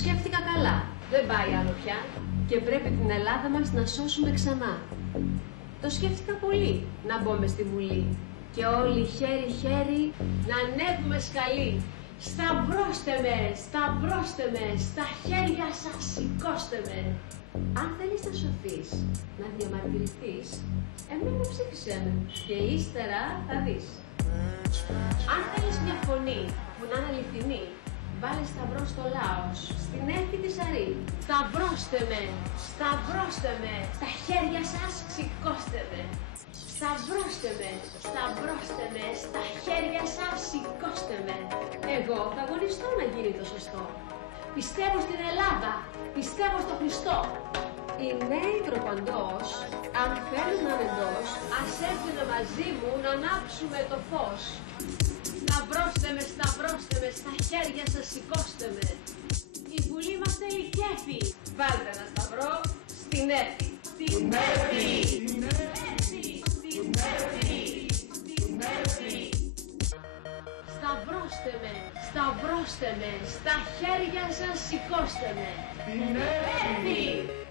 σκέφτηκα καλά. Δεν πάει άλλο πια και πρέπει την Ελλάδα μας να σώσουμε ξανά. Το σκέφτηκα πολύ να μπω μες στη Βουλή και όλοι χέρι-χέρι να ανέβουμε σκαλί. Σταυρώστε με, στα χέρια σας σηκώστε με. Αν θέλεις να σωθείς, να διαμαρτυρηθείς, εμένα ψήφισέ με και ύστερα θα δεις. Αν θέλεις μια φωνή που να είναι αληθινή, βάλε σταυρό στο λαός, στην έφη της Αρή. Σταυρώστε με, στα χέρια σας σηκώστε με. Σταυρώστε με, στα χέρια σας σηκώστε με. Εγώ θα αγωνιστώ να γίνει το σωστό. Πιστεύω στην Ελλάδα, πιστεύω στο Χριστό. Οι νέοι τροπαντός, αν θέλουν να είναι εντός, ας έρθουν μαζί μου να ανάψουμε το φως. Σταυρώστε με, στα χέρια σας σηκώστε με. Η Βουλή μας θέλει κέφι. Βάλτε ένα σταυρό στην έφη. Στην έφη. Σταυρώστε με, στα χέρια σας σηκώστε με. Την έφη!